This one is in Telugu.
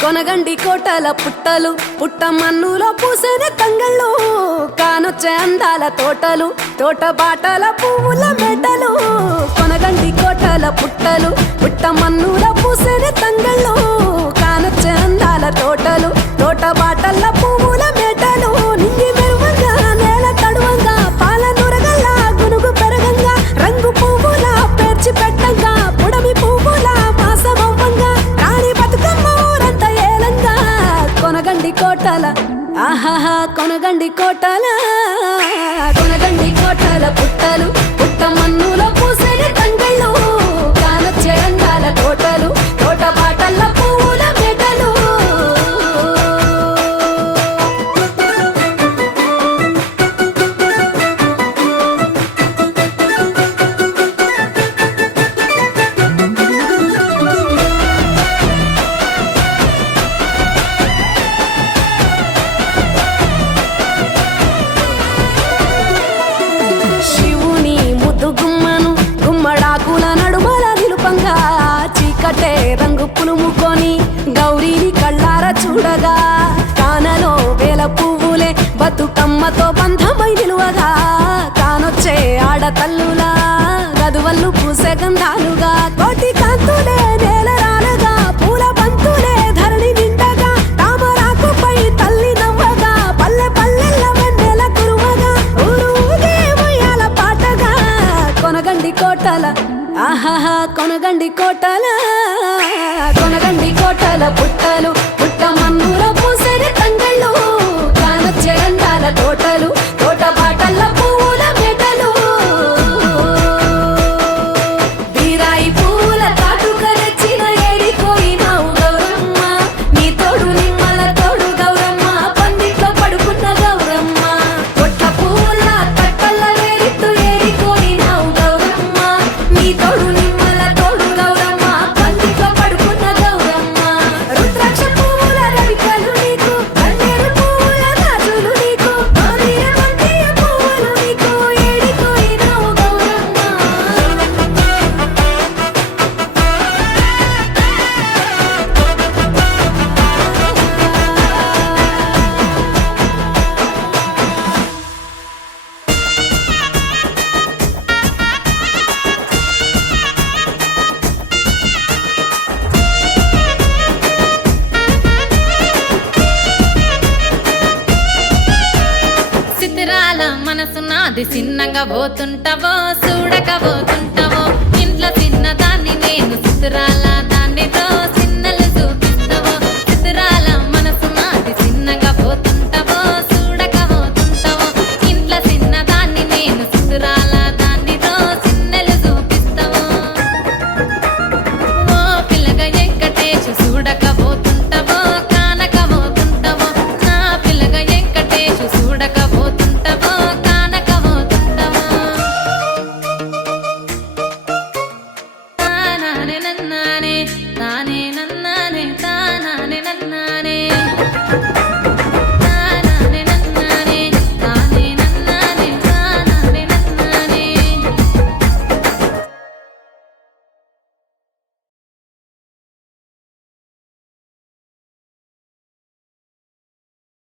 కొనగండి కోటల పుట్టలు పుట్ట మన్నులో పూసిన తంగళ్ళు కానొచ్చే అందాల తోటలు తోట బాటల పువ్వుల మెడలు కొనగండి కోటల పుట్టలు పుట్ట మన్నులో పూసిన తంగళ్ళు కానొచ్చే అందాల తోటలు తోట బాటల పువ్వుల మెడలు నింగి మెరువంగా నేల తడువంగా పాల నురగల్లా గునుగు పెరగంగా రంగు పువ్వుల పేర్చి పెట్టంగా పుడమి పువ్వుల మాసమవ్వంగా రాణి బతుకమ్మ కొనగండి కోటల ఆహాహా కొనగండి కోటల కొనగండి కోటల పుట్టలు పుట్ట మన్నులో పూసిన తంగళ్ళు కానొచ్చే అందాల తోటలు తోట బాటల్ల పువ్వుల మెడలు చీకటే రంగు పులుముకొని గౌరీని కళ్ళార చూడగా కానలో వేల పువ్వులే బతుకమ్మతో బంధమై నిలువగా కానొచ్చే ఆడతల్లులా గదువల్లు పూసే గంధాలుగా కోటి కాంతులే నేల రాలగా పూల బంతులే ధరణి నిండగా తామరాకుపై తల్లి నవ్వగా పల్లె పల్లెల్ల వెన్నెల కురువగా ఊరుగే మొయ్యాల పాటగా కొనగండి కోటల ఆహాహా కొనగండి కోటల కొనగండి కోటల పుట్టలు పుట్ట మన్నులో పూసిన తంగళ్ళు కానొచ్చే అందాల తోటలు తోట బాటల్ల పువ్వుల మెడలు బీరాయి పూల తాటుక తెచ్చిన ఏడిపోయినావు గౌరమ్మ నీ తోడు నిమ్మల తోడు గౌరమ్మ పందిట్లో పడుకున్న గౌరమ్మ పొట్ల పూల కట్టల్ల వేరిత్తు ఏడిపోయినావు గౌరమ్మ నీ తోడు నిమ్మల తోడు గౌరమ్మ పందిట్లో పడుకున్న గౌరమ్మ రుద్రాక్ష పువ్వుల రవికలు నీకు కన్నేరు పువ్వుల గాజులు నీకు బంతియ పువ్వులు నీకు ఏడిపోయినావు గౌరమ్మ సితిరాల మనసు నాది చిన్నగా పోతుంటావో చూడక పోతుంటా